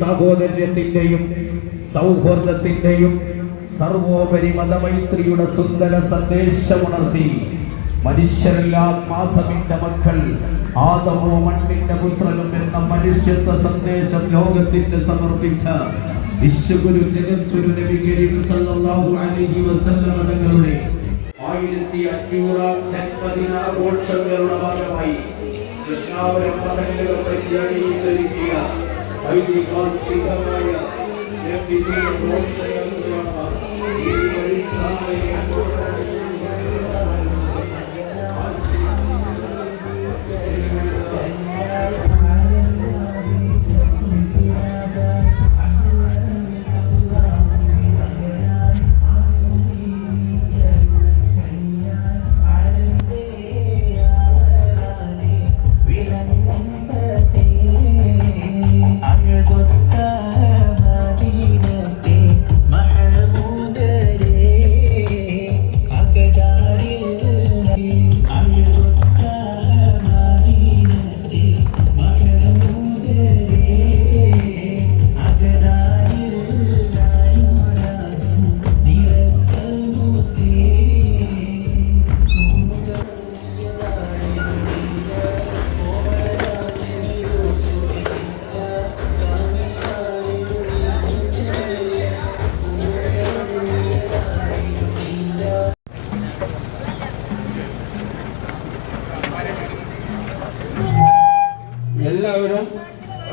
സഹോദര്യത്തിന്റെയും സൗഹൃദത്തിന്റെയും സർവോപരി മതമൈത്രിയുടെ സുന്ദര സന്ദേശമുണർത്തി മനുഷ്യരെല്ലാം മാധവിന്റെ മക്കൾ ആദമോ മണ്ണിന്റെ പുത്രനും എന്ന മനുഷ്യത്വ സന്ദേശം ലോകത്തിന് സമർപ്പിച്ച വിശ്വഗുരു ജഗദ്ഗുരു നബി കരീം തങ്ങളുടെ ആയിരത്തി അഞ്ഞൂറാം ജന്മദിനാഘോഷങ്ങളുടെ ഭാഗമായി Krishnapuram I think God, think of my, everything,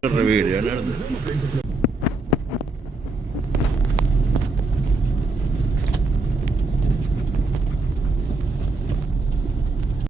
video ആണ്